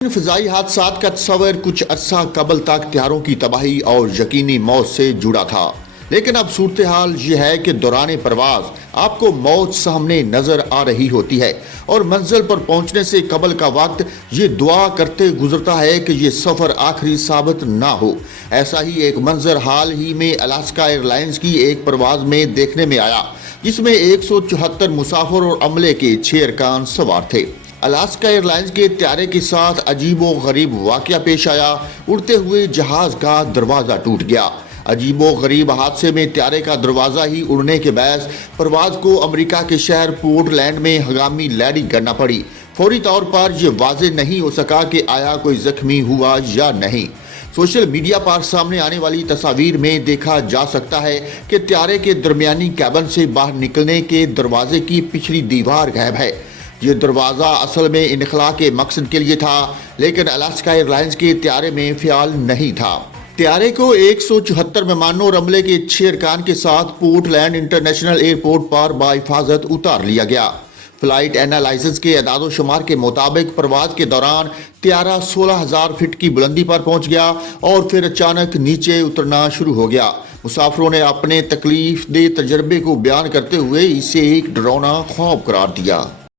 فضائی حادثات کا تصور کچھ عرصہ قبل تک طیاروں کی تباہی اور یقینی موت سے جڑا تھا، لیکن اب صورتحال یہ ہے کہ دوران پرواز آپ کو موت سامنے نظر آ رہی ہوتی ہے اور منزل پر پہنچنے سے قبل کا وقت یہ دعا کرتے گزرتا ہے کہ یہ سفر آخری ثابت نہ ہو۔ ایسا ہی ایک منظر حال ہی میں الاسکا ایئر لائنز کی ایک پرواز میں دیکھنے میں آیا، جس میں 174 مسافر اور عملے کے 6 ارکان سوار تھے۔ الاسکا ایئر لائنز کے طیارے کے ساتھ عجیب و غریب واقعہ پیش آیا۔ اڑتے ہوئے جہاز کا دروازہ ٹوٹ گیا۔ عجیب و غریب حادثے میں طیارے کا دروازہ ہی اڑنے کے باعث پرواز کو امریکہ کے شہر پورٹ لینڈ میں ہنگامی لینڈنگ کرنا پڑی۔ فوری طور پر یہ واضح نہیں ہو سکا کہ آیا کوئی زخمی ہوا یا نہیں۔ سوشل میڈیا پر سامنے آنے والی تصاویر میں دیکھا جا سکتا ہے کہ طیارے کے درمیانی کیبن سے باہر نکلنے کے دروازے کی پچھلی دیوار غائب ہے۔ یہ دروازہ اصل میں انخلاء کے مقصد کے لیے تھا، لیکن الاسکا ایئر لائنز کے طیارے میں فعال نہیں تھا۔ طیارے کو 174 مہمانوں اور عملے کے 6 ارکان کے ساتھ پورٹ لینڈ انٹرنیشنل ایئرپورٹ پر بحفاظت اتار لیا گیا۔ فلائٹ اینالائزرز کے اعداد و شمار کے مطابق پرواز کے دوران طیارہ 16,000 فٹ کی بلندی پر پہنچ گیا اور پھر اچانک نیچے اترنا شروع ہو گیا۔ مسافروں نے اپنے تکلیف دہ تجربے کو بیان کرتے ہوئے اسے ایک ڈراؤنا خواب قرار دیا۔